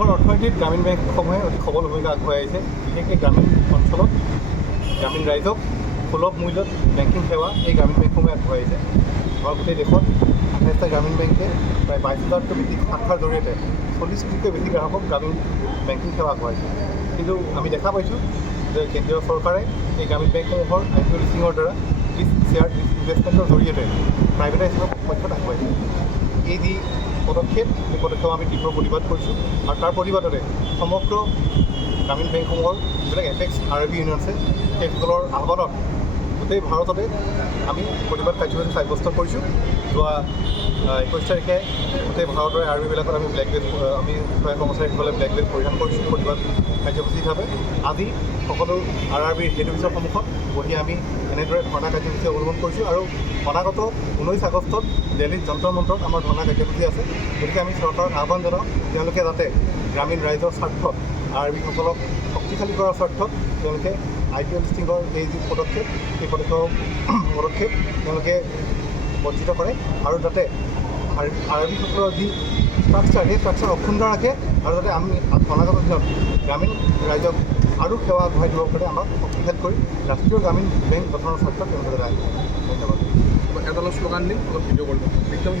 দেশৰ অৰ্থনীতিত গ্ৰামীণ বেংকসমূহে অতি সবল ভূমিকা আগবঢ়াই আহিছে। বিশেষকৈ গ্ৰামীণ অঞ্চলত গ্ৰামীণ ৰাইজক সুলভ মূল্যত বেংকিং সেৱা এই গ্ৰামীণ বেংকসমূহে আগবঢ়াই আহিছে। আমাৰ গোটেই দেশত 28টা গ্ৰামীণ বেংকে প্ৰায় 22,000তকৈ বেছি শাখাৰ জৰিয়তে 40 কোটিতকৈ বেছি গ্ৰাহকক গ্ৰামীণ বেংকিং সেৱা আগবঢ়াইছে। কিন্তু আমি দেখা পাইছোঁ যে কেন্দ্ৰীয় চৰকাৰে এই গ্ৰামীণ বেংকসমূহৰ IPO লিষ্টিঙৰ দ্বাৰা শ্বেয়াৰ ইনভেষ্টমেণ্টৰ জৰিয়তে প্ৰাইভেটাইজেশ্যনৰ পক্ষত আগবাঢ়িছে। এই যি পদক্ষেপ, এই পদক্ষেপ আমি তীব্ৰ প্ৰতিবাদ কৰিছোঁ আৰু তাৰ প্ৰতিবাদতে সমগ্ৰ গ্ৰামীণ বেংকসমূহৰ যিবিলাক এপেক্স RIB ইউনিয়ন আছে সেইসকলৰ আহ্বানত গোটেই ভাৰততে আমি প্ৰতিবাদ কাৰ্যসূচী সাব্যস্ত কৰিছোঁ। যোৱা 21 তাৰিখে গোটেই ভাৰতৰে RIBবিলাকত আমি আমি বিষয়া কৰ্মচাৰীসকলে ব্লেক বেল্ট পৰিধান কৰিছোঁ প্ৰতিবাদ কাৰ্যসূচী হিচাপে। আজি সকলো RIBৰ হেড অফিচৰ সন্মুখত বহি আমি এনেদৰে ধৰ্ণা কাৰ্যসূচী অৱলম্বন কৰিছোঁ আৰু অনাগত 19 আগষ্টত দিল্লীত যন্তৰ মন্তৰত আমাৰ ধৰ্ণা কাৰ্যসূচী আছে। গতিকে আমি চৰকাৰক আহ্বান জনাওঁ তেওঁলোকে যাতে গ্ৰামীণ ৰাইজৰ স্বাৰ্থত RIBসকলক শক্তিশালী কৰাৰ স্বাৰ্থত তেওঁলোকে IPO লিষ্টিঙৰ এই যি পদক্ষেপ সেই পদক্ষেপ তেওঁলোকে বৰ্জিত কৰে আৰু যাতে RIBসকলৰ যি ষ্ট্ৰাকচাৰ সেই ষ্ট্ৰাকচাৰ অক্ষুণ্ণ ৰাখে আৰু যাতে আমি অনাগত দিনত গ্ৰামীণ ৰাইজক আৰু সেৱা আগবঢ়াই দিবৰ কাৰণে আমাক শক্তিশালী কৰি ৰাষ্ট্ৰীয় গ্ৰামীণ বেংক গঠনৰ স্বাৰ্থত তেওঁলোকে ধন্যবাদ। এটা অলপ শ্লোগান দিম, অলপ ভিডিঅ' কৰিব একদম।